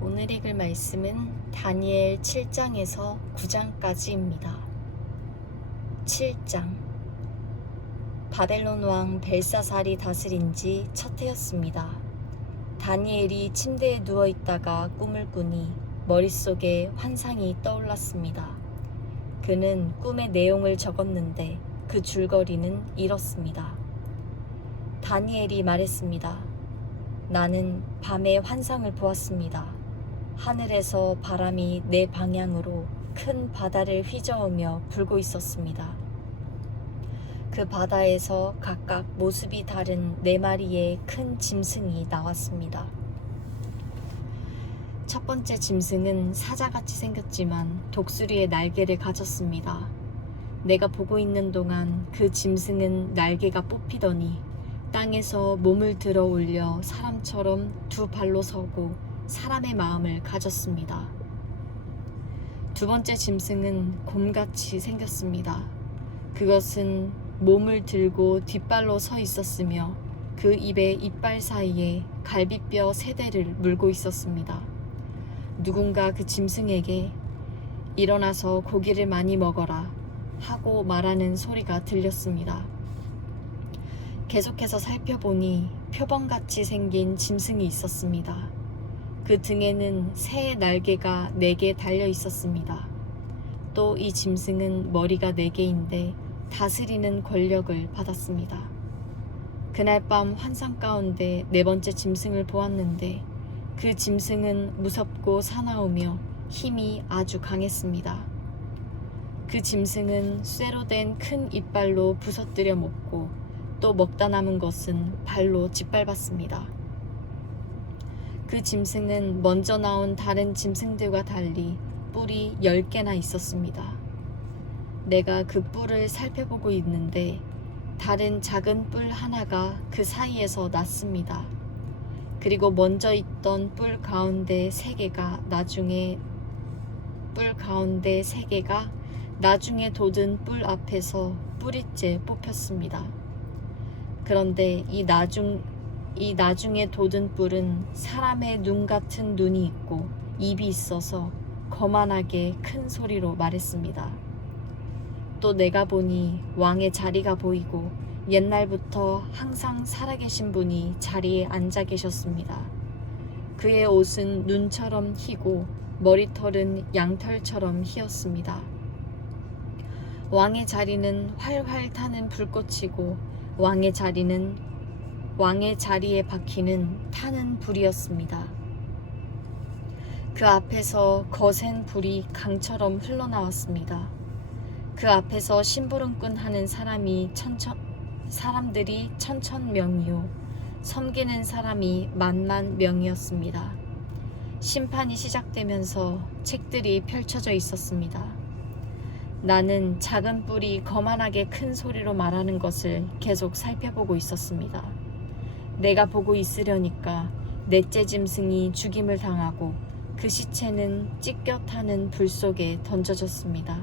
오늘 읽을 말씀은 다니엘 7장에서 9장까지입니다. 7장. 바벨론 왕 벨사살이 다스린 지 첫 해였습니다. 다니엘이 침대에 누워있다가 꿈을 꾸니 머릿속에 환상이 떠올랐습니다. 그는 꿈의 내용을 적었는데 그 줄거리는 이렇습니다. 다니엘이 말했습니다. 나는 밤에 환상을 보았습니다. 하늘에서 바람이 내 방향으로 큰 바다를 휘저으며 불고 있었습니다. 그 바다에서 각각 모습이 다른 4마리의 큰 짐승이 나왔습니다. 첫 번째 짐승은 사자같이 생겼지만 독수리의 날개를 가졌습니다. 내가 보고 있는 동안 그 짐승은 날개가 뽑히더니 땅에서 몸을 들어 올려 사람처럼 2발로 서고 사람의 마음을 가졌습니다. 두 번째 짐승은 곰같이 생겼습니다. 그것은 몸을 들고 뒷발로 서 있었으며 그 입의 이빨 사이에 갈비뼈 3대를 물고 있었습니다. 누군가 그 짐승에게 일어나서 고기를 많이 먹어라 하고 말하는 소리가 들렸습니다. 계속해서 살펴보니 표범같이 생긴 짐승이 있었습니다. 그 등에는 새의 날개가 4개 달려 있었습니다. 또 이 짐승은 머리가 4개인데 다스리는 권력을 받았습니다. 그날 밤 환상 가운데 4번째 짐승을 보았는데 그 짐승은 무섭고 사나우며 힘이 아주 강했습니다. 그 짐승은 쇠로 된 큰 이빨로 부서뜨려 먹고 또 먹다 남은 것은 발로 짓밟았습니다. 그 짐승은 먼저 나온 다른 짐승들과 달리 뿔이 10개나 있었습니다. 내가 그 뿔을 살펴보고 있는데 다른 작은 뿔 하나가 그 사이에서 났습니다. 그리고 먼저 있던 뿔 가운데 3개가 나중에 돋은 뿔 앞에서 뿌리째 뽑혔습니다. 그런데 이 나중에 돋은 뿔은 사람의 눈 같은 눈이 있고 입이 있어서 거만하게 큰 소리로 말했습니다. 또 내가 보니 왕의 자리가 보이고 옛날부터 항상 살아계신 분이 자리에 앉아 계셨습니다. 그의 옷은 눈처럼 희고 머리털은 양털처럼 희었습니다. 왕의 자리는 활활 타는 불꽃이고 왕의 자리에 박히는 타는 불이었습니다. 그 앞에서 거센 불이 강처럼 흘러나왔습니다. 그 앞에서 심부름꾼하는 사람들이 천천명이요 섬기는 사람이 만만명이었습니다. 심판이 시작되면서 책들이 펼쳐져 있었습니다. 나는 작은 뿔이 거만하게 큰 소리로 말하는 것을 계속 살펴보고 있었습니다. 내가 보고 있으려니까 넷째 짐승이 죽임을 당하고 그 시체는 찢겨 타는 불 속에 던져졌습니다.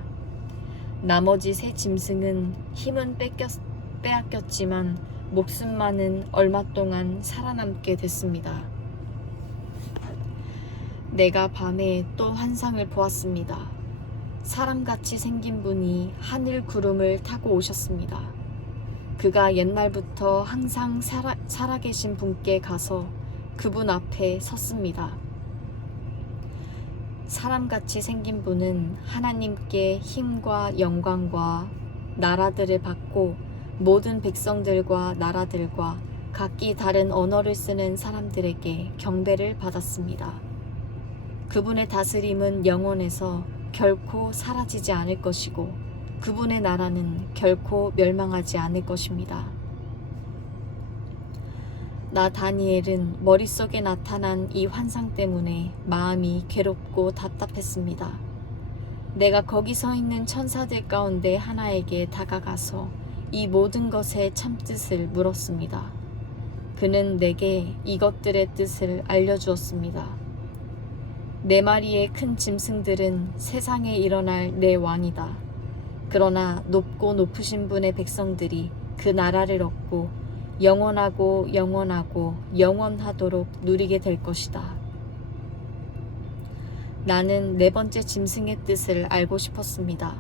나머지 3 짐승은 힘은 빼앗겼지만 목숨만은 얼마 동안 살아남게 됐습니다. 내가 밤에 또 환상을 보았습니다. 사람같이 생긴 분이 하늘 구름을 타고 오셨습니다. 그가 옛날부터 항상 살아계신 분께 가서 그분 앞에 섰습니다. 사람같이 생긴 분은 하나님께 힘과 영광과 나라들을 받고 모든 백성들과 나라들과 각기 다른 언어를 쓰는 사람들에게 경배를 받았습니다. 그분의 다스림은 영원해서 결코 사라지지 않을 것이고 그분의 나라는 결코 멸망하지 않을 것입니다. 나 다니엘은 머릿속에 나타난 이 환상 때문에 마음이 괴롭고 답답했습니다. 내가 거기 서 있는 천사들 가운데 하나에게 다가가서 이 모든 것의 참뜻을 물었습니다. 그는 내게 이것들의 뜻을 알려주었습니다. 4마리의 큰 짐승들은 세상에 일어날 내 왕이다. 그러나 높고 높으신 분의 백성들이 그 나라를 얻고 영원하고 영원하도록 누리게 될 것이다. 나는 네 번째 짐승의 뜻을 알고 싶었습니다.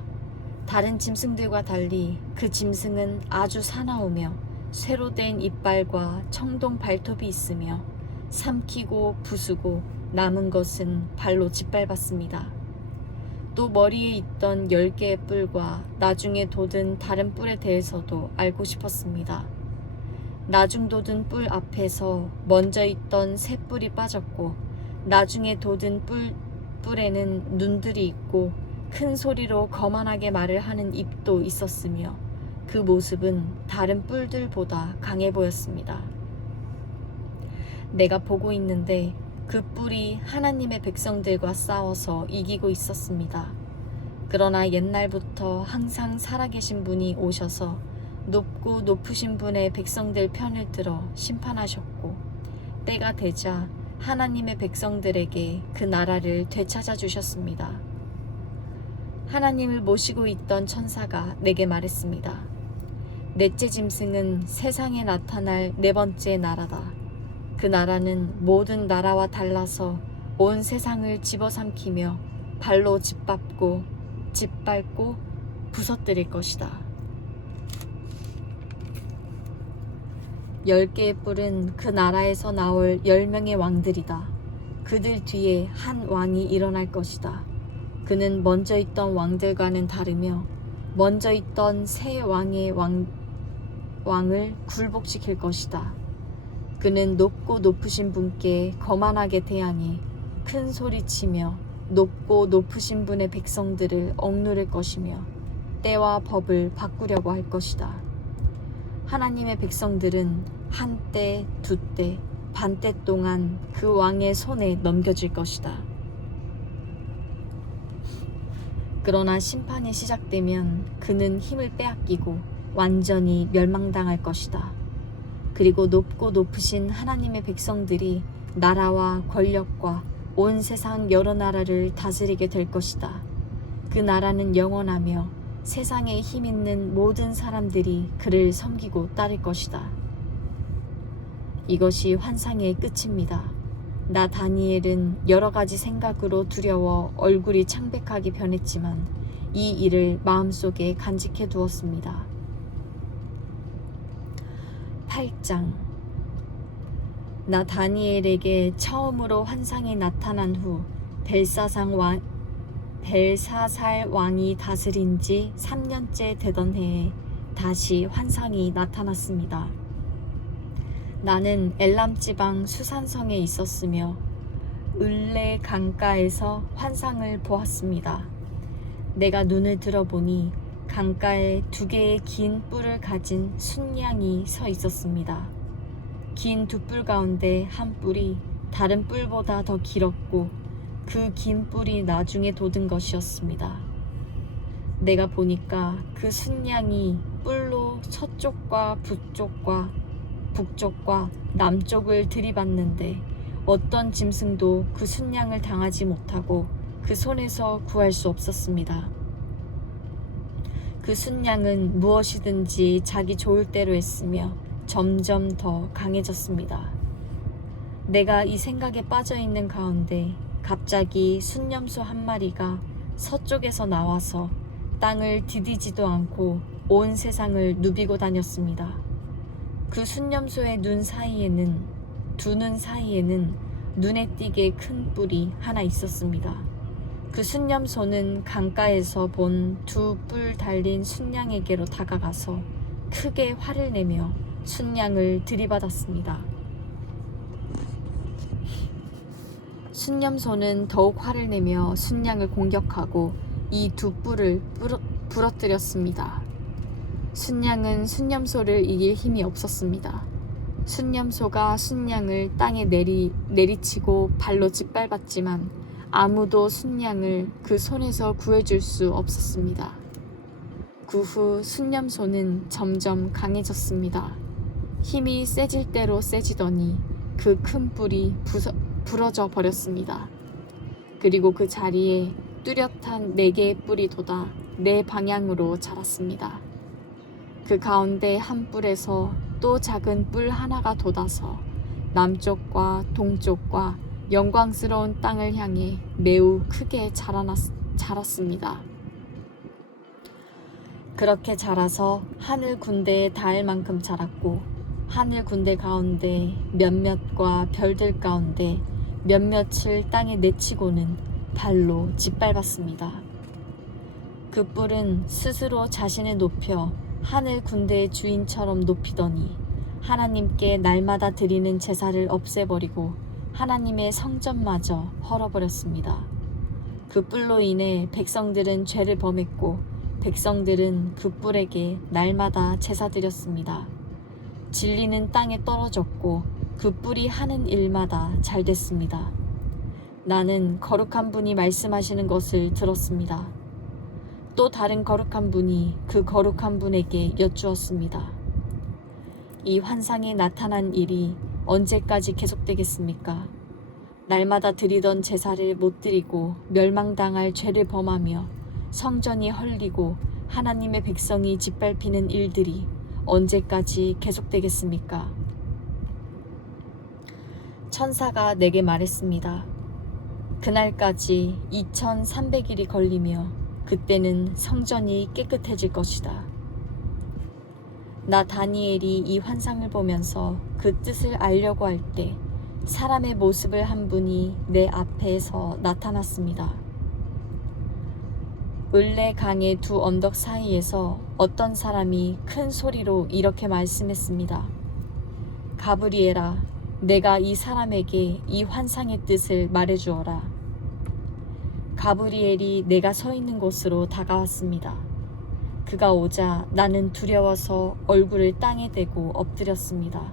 다른 짐승들과 달리 그 짐승은 아주 사나우며 쇠로 된 이빨과 청동 발톱이 있으며 삼키고 부수고 남은 것은 발로 짓밟았습니다. 또 머리에 있던 10개의 뿔과 나중에 돋은 다른 뿔에 대해서도 알고 싶었습니다. 나중 돋은 뿔 앞에서 먼저 있던 새 뿔이 빠졌고 나중에 돋은 뿔에는 눈들이 있고 큰 소리로 거만하게 말을 하는 입도 있었으며 그 모습은 다른 뿔들보다 강해 보였습니다. 내가 보고 있는데 그 뿔이 하나님의 백성들과 싸워서 이기고 있었습니다. 그러나 옛날부터 항상 살아계신 분이 오셔서 높고 높으신 분의 백성들 편을 들어 심판하셨고 때가 되자 하나님의 백성들에게 그 나라를 되찾아 주셨습니다. 하나님을 모시고 있던 천사가 내게 말했습니다. 넷째 짐승은 세상에 나타날 네 번째 나라다. 그 나라는 모든 나라와 달라서 온 세상을 집어삼키며 발로 짓밟고 부서뜨릴 것이다. 10개의 뿔은 그 나라에서 나올 10명의 왕들이다. 그들 뒤에 한 왕이 일어날 것이다. 그는 먼저 있던 왕들과는 다르며 먼저 있던 새 왕의 왕을 굴복시킬 것이다. 그는 높고 높으신 분께 거만하게 대항해 큰 소리치며 높고 높으신 분의 백성들을 억누를 것이며 때와 법을 바꾸려고 할 것이다. 하나님의 백성들은 한때, 두때, 반때 동안 그 왕의 손에 넘겨질 것이다. 그러나 심판이 시작되면 그는 힘을 빼앗기고 완전히 멸망당할 것이다. 그리고 높고 높으신 하나님의 백성들이 나라와 권력과 온 세상 여러 나라를 다스리게 될 것이다. 그 나라는 영원하며 세상에 힘 있는 모든 사람들이 그를 섬기고 따를 것이다. 이것이 환상의 끝입니다. 나 다니엘은 여러 가지 생각으로 두려워 얼굴이 창백하게 변했지만 이 일을 마음속에 간직해 두었습니다. 8장. 나 다니엘에게 처음으로 환상이 나타난 후 벨사살 왕이 다스린 지 3년째 되던 해에 다시 환상이 나타났습니다. 나는 엘람 지방 수산성에 있었으며 을레 강가에서 환상을 보았습니다. 내가 눈을 들어보니 강가에 2개의 긴 뿔을 가진 순양이 서 있었습니다. 긴 2뿔 가운데 한 뿔이 다른 뿔보다 더 길었고 그 긴 뿔이 나중에 돋은 것이었습니다. 내가 보니까 그 순양이 뿔로 서쪽과 북쪽과 남쪽을 들이받는데 어떤 짐승도 그 순양을 당하지 못하고 그 손에서 구할 수 없었습니다. 그 순양은 무엇이든지 자기 좋을 대로 했으며 점점 더 강해졌습니다. 내가 이 생각에 빠져 있는 가운데 갑자기 순념소 한 마리가 서쪽에서 나와서 땅을 디디지도 않고 온 세상을 누비고 다녔습니다. 그 순념소의 두 눈 사이에는 눈에 띄게 큰 뿔이 하나 있었습니다. 그 순념소는 강가에서 본 2뿔 달린 순양에게로 다가가서 크게 화를 내며 순양을 들이받았습니다. 순념소는 더욱 화를 내며 순양을 공격하고 이 2뿔을 부러뜨렸습니다. 순양은 순념소를 이길 힘이 없었습니다. 순념소가 순양을 땅에 내리치고 발로 짓밟았지만 아무도 순양을 그 손에서 구해줄 수 없었습니다. 그 후 순념소는 점점 강해졌습니다. 힘이 세질 대로 세지더니 그 큰 뿔이 부러져 버렸습니다. 그리고 그 자리에 뚜렷한 4개의 뿔이 돋아 4방향으로 자랐습니다. 그 가운데 한 뿔에서 또 작은 뿔 하나가 돋아서 남쪽과 동쪽과 영광스러운 땅을 향해 매우 크게 자랐습니다. 그렇게 자라서 하늘 군대에 닿을 만큼 자랐고 하늘 군대 가운데 몇몇과 별들 가운데 몇몇을 땅에 내치고는 발로 짓밟았습니다. 그 뿔은 스스로 자신을 높여 하늘 군대의 주인처럼 높이더니 하나님께 날마다 드리는 제사를 없애버리고 하나님의 성전마저 헐어버렸습니다. 그 뿔로 인해 백성들은 죄를 범했고 백성들은 그 뿔에게 날마다 제사 드렸습니다. 진리는 땅에 떨어졌고 그 뿔이 하는 일마다 잘 됐습니다. 나는 거룩한 분이 말씀하시는 것을 들었습니다. 또 다른 거룩한 분이 그 거룩한 분에게 여쭈었습니다. 이 환상이 나타난 일이 언제까지 계속되겠습니까? 날마다 드리던 제사를 못 드리고 멸망당할 죄를 범하며 성전이 헐리고 하나님의 백성이 짓밟히는 일들이 언제까지 계속되겠습니까? 천사가 내게 말했습니다. 그날까지 2300일이 걸리며 그때는 성전이 깨끗해질 것이다. 나 다니엘이 이 환상을 보면서 그 뜻을 알려고 할 때 사람의 모습을 한 분이 내 앞에서 나타났습니다. 을레 강의 두 언덕 사이에서 어떤 사람이 큰 소리로 이렇게 말씀했습니다. 가브리엘아, 내가 이 사람에게 이 환상의 뜻을 말해주어라. 가브리엘이 내가 서 있는 곳으로 다가왔습니다. 그가 오자 나는 두려워서 얼굴을 땅에 대고 엎드렸습니다.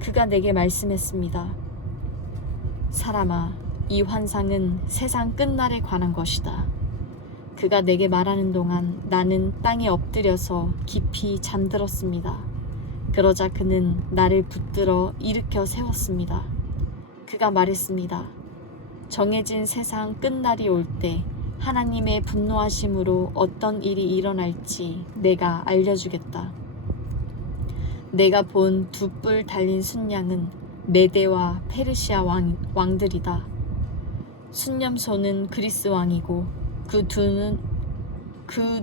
그가 내게 말씀했습니다. 사람아, 이 환상은 세상 끝날에 관한 것이다. 그가 내게 말하는 동안 나는 땅에 엎드려서 깊이 잠들었습니다. 그러자 그는 나를 붙들어 일으켜 세웠습니다. 그가 말했습니다. 정해진 세상 끝날이 올 때 하나님의 분노하심으로 어떤 일이 일어날지 내가 알려주겠다. 내가 본 두 뿔 달린 순양은 메대와 페르시아 왕들이다. 순념소는 그리스 왕이고 그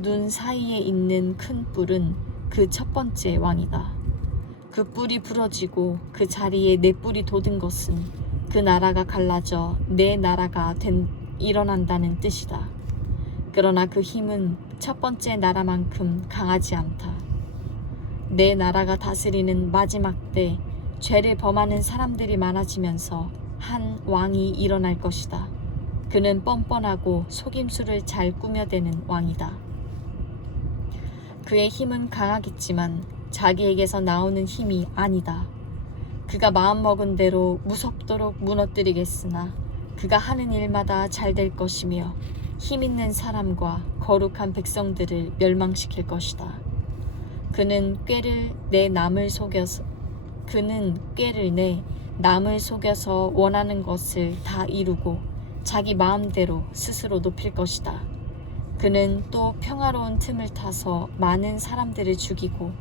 눈 사이에 있는 큰 뿔은 그 첫 번째 왕이다. 그 뿔이 부러지고 그 자리에 내 뿔이 돋은 것은 그 나라가 갈라져 내 나라가 일어난다는 뜻이다. 그러나 그 힘은 첫 번째 나라만큼 강하지 않다. 내 나라가 다스리는 마지막 때 죄를 범하는 사람들이 많아지면서 한 왕이 일어날 것이다. 그는 뻔뻔하고 속임수를 잘 꾸며대는 왕이다. 그의 힘은 강하겠지만 자기에게서 나오는 힘이 아니다. 그가 마음먹은 대로 무섭도록 무너뜨리겠으나 그가 하는 일마다 잘 될 것이며 힘 있는 사람과 거룩한 백성들을 멸망시킬 것이다. 그는 꾀를 내 남을 속여서 원하는 것을 다 이루고 자기 마음대로 스스로 높일 것이다. 그는 또 평화로운 틈을 타서 많은 사람들을 죽이고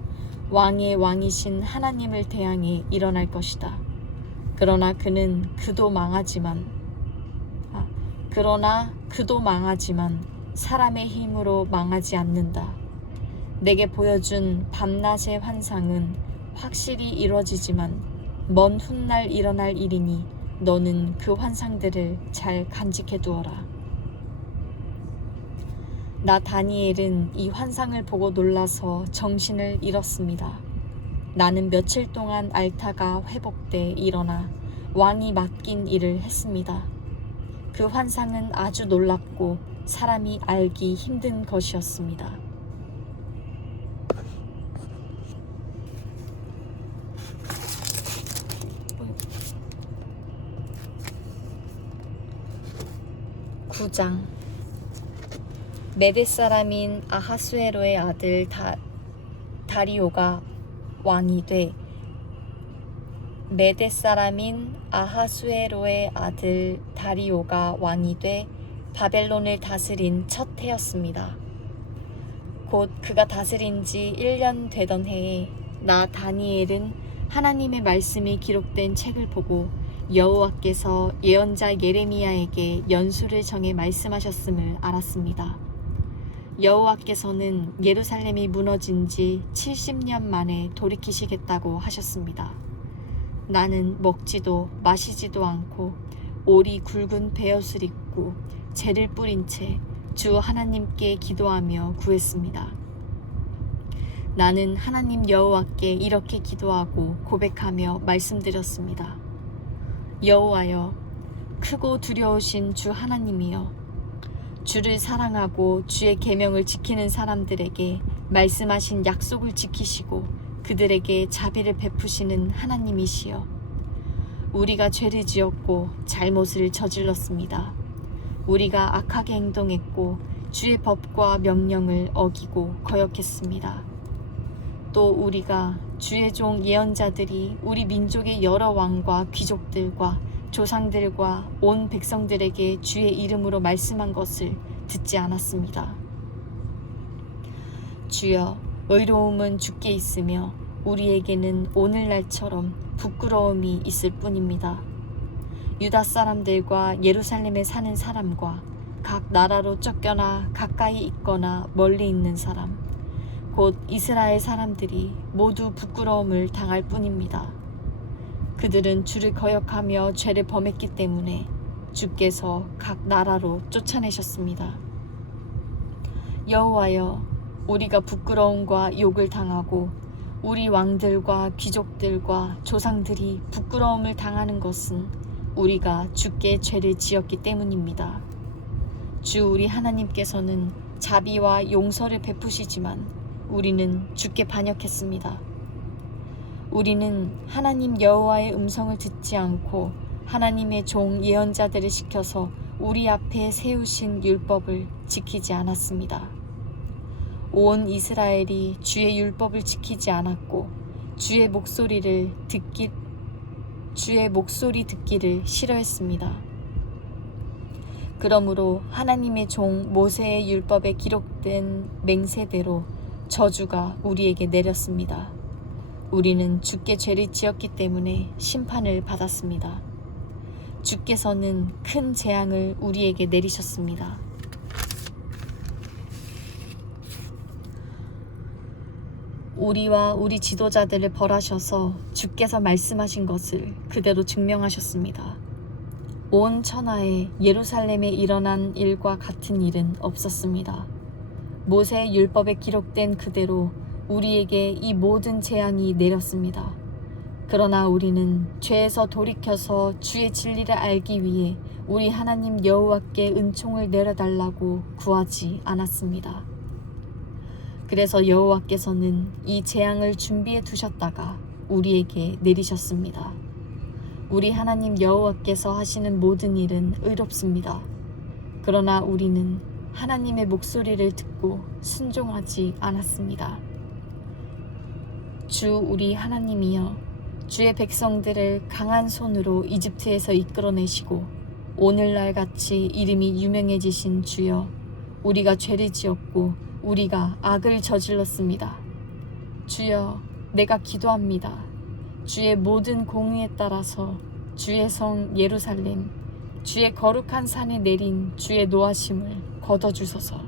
왕의 왕이신 하나님을 대항해 일어날 것이다. 그러나 그도 망하지만 사람의 힘으로 망하지 않는다. 내게 보여준 밤낮의 환상은 확실히 이루어지지만 먼 훗날 일어날 일이니 너는 그 환상들을 잘 간직해 두어라. 나 다니엘은 이 환상을 보고 놀라서 정신을 잃었습니다. 나는 며칠 동안 알타가 회복돼 일어나 왕이 맡긴 일을 했습니다. 그 환상은 아주 놀랍고 사람이 알기 힘든 것이었습니다. (9장) 메대 사람인 아하수에로의 아들 다리오가 왕이 돼 바벨론을 다스린 첫 해였습니다. 곧 그가 다스린 지 1년 되던 해에 나 다니엘은 하나님의 말씀이 기록된 책을 보고 여호와께서 예언자 예레미야에게 연수를 정해 말씀하셨음을 알았습니다. 여호와께서는 예루살렘이 무너진 지 70년 만에 돌이키시겠다고 하셨습니다. 나는 먹지도 마시지도 않고 오리 굵은 베옷을 입고 재를 뿌린 채 주 하나님께 기도하며 구했습니다. 나는 하나님 여호와께 이렇게 기도하고 고백하며 말씀드렸습니다. 여호와여, 크고 두려우신 주 하나님이여, 주를 사랑하고 주의 계명을 지키는 사람들에게 말씀하신 약속을 지키시고 그들에게 자비를 베푸시는 하나님이시여, 우리가 죄를 지었고 잘못을 저질렀습니다. 우리가 악하게 행동했고 주의 법과 명령을 어기고 거역했습니다. 또 우리가 주의 종 예언자들이 우리 민족의 여러 왕과 귀족들과 조상들과 온 백성들에게 주의 이름으로 말씀한 것을 듣지 않았습니다. 주여, 의로움은 주께 있으며 우리에게는 오늘날처럼 부끄러움이 있을 뿐입니다. 유다 사람들과 예루살렘에 사는 사람과 각 나라로 쫓겨나 가까이 있거나 멀리 있는 사람, 곧 이스라엘 사람들이 모두 부끄러움을 당할 뿐입니다. 그들은 주를 거역하며 죄를 범했기 때문에 주께서 각 나라로 쫓아내셨습니다. 여호와여, 우리가 부끄러움과 욕을 당하고 우리 왕들과 귀족들과 조상들이 부끄러움을 당하는 것은 우리가 주께 죄를 지었기 때문입니다. 주 우리 하나님께서는 자비와 용서를 베푸시지만 우리는 주께 반역했습니다. 우리는 하나님 여호와의 음성을 듣지 않고 하나님의 종 예언자들을 시켜서 우리 앞에 세우신 율법을 지키지 않았습니다. 온 이스라엘이 주의 율법을 지키지 않았고 주의 목소리 듣기를 싫어했습니다. 그러므로 하나님의 종 모세의 율법에 기록된 맹세대로 저주가 우리에게 내렸습니다. 우리는 주께 죄를 지었기 때문에 심판을 받았습니다. 주께서는 큰 재앙을 우리에게 내리셨습니다. 우리와 우리 지도자들을 벌하셔서 주께서 말씀하신 것을 그대로 증명하셨습니다. 온 천하에 예루살렘에 일어난 일과 같은 일은 없었습니다. 모세의 율법에 기록된 그대로 우리에게 이 모든 재앙이 내렸습니다. 그러나 우리는 죄에서 돌이켜서 주의 진리를 알기 위해 우리 하나님 여호와께 은총을 내려달라고 구하지 않았습니다. 그래서 여호와께서는 이 재앙을 준비해 두셨다가 우리에게 내리셨습니다. 우리 하나님 여호와께서 하시는 모든 일은 의롭습니다. 그러나 우리는 하나님의 목소리를 듣고 순종하지 않았습니다. 주 우리 하나님이여, 주의 백성들을 강한 손으로 이집트에서 이끌어내시고 오늘날 같이 이름이 유명해지신 주여, 우리가 죄를 지었고 우리가 악을 저질렀습니다. 주여, 내가 기도합니다. 주의 모든 공의에 따라서 주의 성 예루살렘, 주의 거룩한 산에 내린 주의 노하심을 거둬주소서.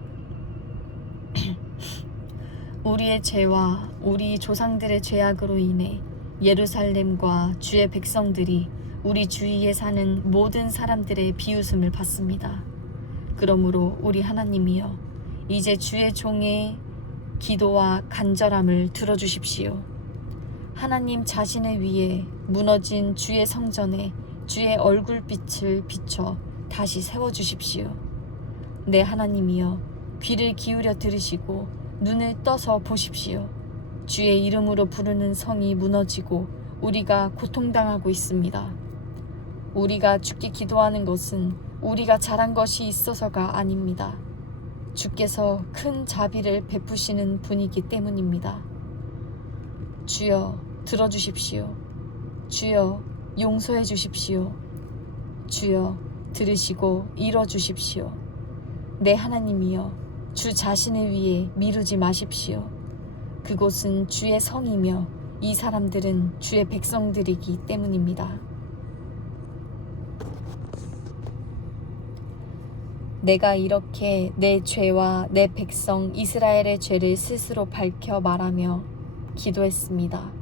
우리의 죄와 우리 조상들의 죄악으로 인해 예루살렘과 주의 백성들이 우리 주위에 사는 모든 사람들의 비웃음을 받습니다. 그러므로 우리 하나님이여, 이제 주의 종의 기도와 간절함을 들어주십시오. 하나님 자신을 위해 무너진 주의 성전에 주의 얼굴빛을 비춰 다시 세워주십시오. 내 하나님이여, 귀를 기울여 들으시고 눈을 떠서 보십시오. 주의 이름으로 부르는 성이 무너지고 우리가 고통당하고 있습니다. 우리가 주께 기도하는 것은 우리가 잘한 것이 있어서가 아닙니다. 주께서 큰 자비를 베푸시는 분이기 때문입니다. 주여, 들어주십시오. 주여, 용서해 주십시오. 주여, 들으시고 이뤄주십시오. 내 하나님이여, 주 자신을 위해 미루지 마십시오. 그곳은 주의 성이며 이 사람들은 주의 백성들이기 때문입니다. 내가 이렇게 내 죄와 내 백성 이스라엘의 죄를 스스로 밝혀 말하며 기도했습니다.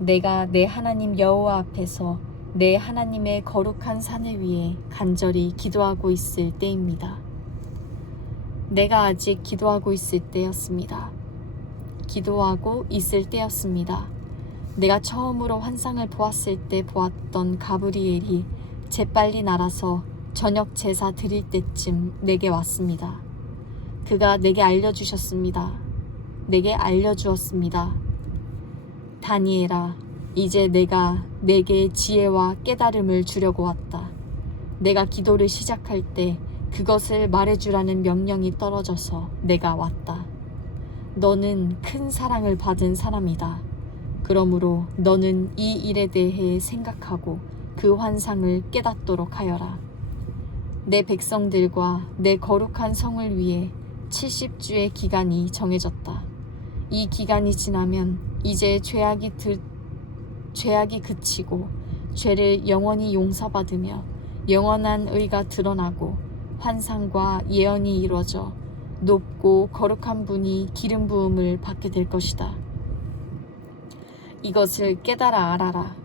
내가 내 하나님 여호와 앞에서 내 하나님의 거룩한 산을 위해 간절히 기도하고 있을 때입니다. 내가 아직 기도하고 있을 때였습니다. 기도하고 있을 때였습니다. 내가 처음으로 환상을 보았을 때 보았던 가브리엘이 재빨리 날아서 저녁 제사 드릴 때쯤 내게 왔습니다. 그가 내게 알려주셨습니다. 내게 알려주었습니다. 다니엘아, 이제 내가 내게 지혜와 깨달음을 주려고 왔다. 내가 기도를 시작할 때 그것을 말해주라는 명령이 떨어져서 내가 왔다. 너는 큰 사랑을 받은 사람이다. 그러므로 너는 이 일에 대해 생각하고 그 환상을 깨닫도록 하여라. 내 백성들과 내 거룩한 성을 위해 70주의 기간이 정해졌다. 이 기간이 지나면 이제 죄악이 그치고 죄를 영원히 용서받으며 영원한 의가 드러나고 환상과 예언이 이루어져 높고 거룩한 분이 기름 부음을 받게 될 것이다. 이것을 깨달아 알아라.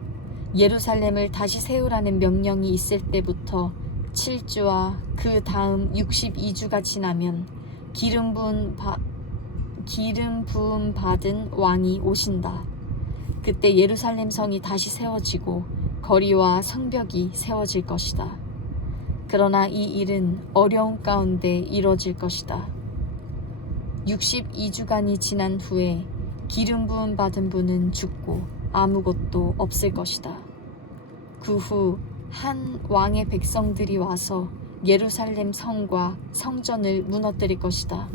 예루살렘을 다시 세우라는 명령이 있을 때부터 7주와 그 다음 62주가 지나면 기름 부음 받은 왕이 오신다. 그때 예루살렘 성이 다시 세워지고 거리와 성벽이 세워질 것이다. 그러나 이 일은 어려움 가운데 이루어질 것이다. 62주간이 지난 후에 기름 부음 받은 분은 죽고 아무것도 없을 것이다. 그 후 한 왕의 백성들이 와서 예루살렘 성과 성전을 무너뜨릴 것이다.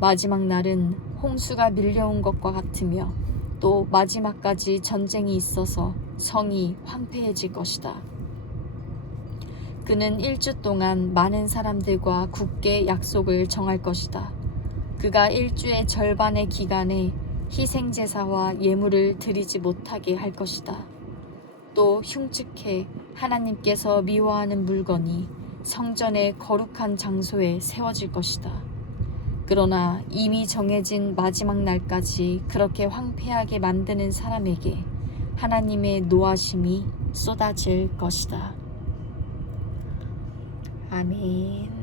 마지막 날은 홍수가 밀려온 것과 같으며 또 마지막까지 전쟁이 있어서 성이 황폐해질 것이다. 그는 1주 동안 많은 사람들과 굳게 약속을 정할 것이다. 그가 1주의 절반의 기간에 희생제사와 예물을 드리지 못하게 할 것이다. 또 흉측해 하나님께서 미워하는 물건이 성전의 거룩한 장소에 세워질 것이다. 그러나 이미 정해진 마지막 날까지 그렇게 황폐하게 만드는 사람에게 하나님의 노하심이 쏟아질 것이다. 아멘.